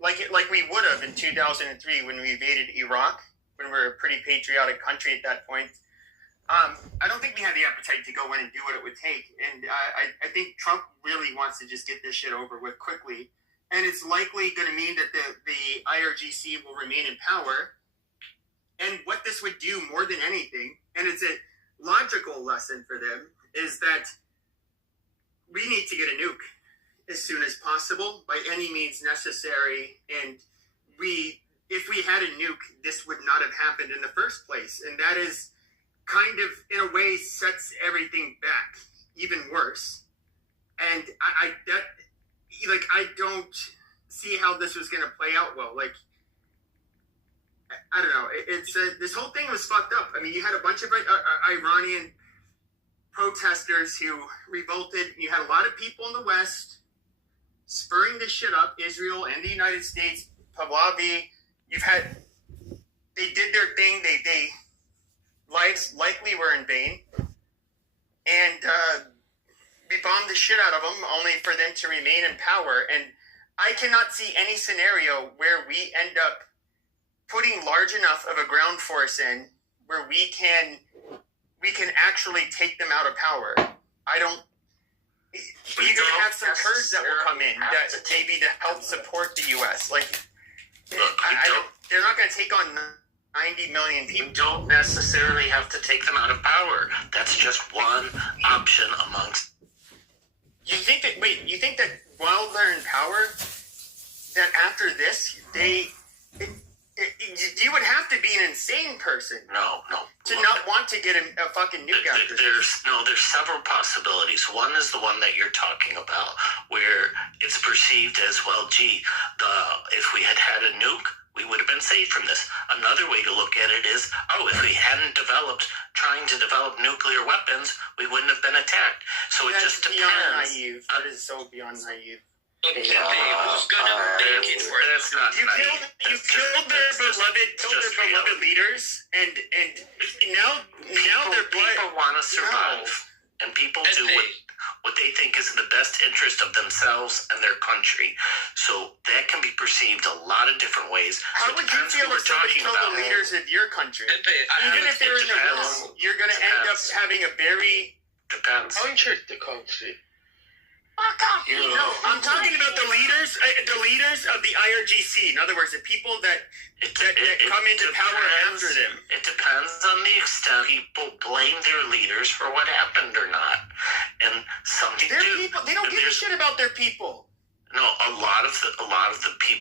like we would have in 2003 when we invaded Iraq, when we were a pretty patriotic country at that point. I don't think we had the appetite to go in and do what it would take. And I think Trump really wants to just get this shit over with quickly. And it's likely going to mean that the IRGC will remain in power. And what this would do more than anything, and it's a logical lesson for them, is that we need to get a nuke as soon as possible by any means necessary. And if we had a nuke, this would not have happened in the first place. And that is kind of, in a way, sets everything back even worse. And I don't see how this was going to play out well. Like, I don't know. It's this whole thing was fucked up. I mean, you had a bunch of Iranian protesters who revolted. You had a lot of people in the West spurring this shit up, Israel and the United States. Pahlavi, they did their thing. They lives likely were in vain. And we bombed the shit out of them only for them to remain in power. And I cannot see any scenario where we end up putting large enough of a ground force in where we can actually take them out of power. You're going to have some Kurds that will come in that maybe to help support the U.S. Like, they're not going to take on 90 million people. You don't necessarily have to take them out of power. That's just one option amongst. You think that while they're in power, that after this, you would have to be an insane person. No. To not want to get a fucking nuke after this. There's several possibilities. One is the one that you're talking about, where it's perceived as, well, if we had a nuke, we would have been saved from this. Another way to look at it is, if we hadn't trying to develop nuclear weapons, we wouldn't have been attacked. So it just depends. Beyond naive. That is so beyond naive. Okay, who's gonna make it for That's not You killed their beloved leaders, and now their blood. People want to survive, and people do what they think is in the best interest of themselves and their country. So that can be perceived a lot of different ways. How would you feel if somebody killed the leaders of your country? Even if they're in the wrong, you're going to end up having a very... Depends. Uncheck the country. Fuck off! No, I'm talking about the leaders of the IRGC. In other words, the people that come into power after them. It depends on the extent people blame their leaders for what happened or not, and some Their people, they don't give a shit about their people. No, a lot of the people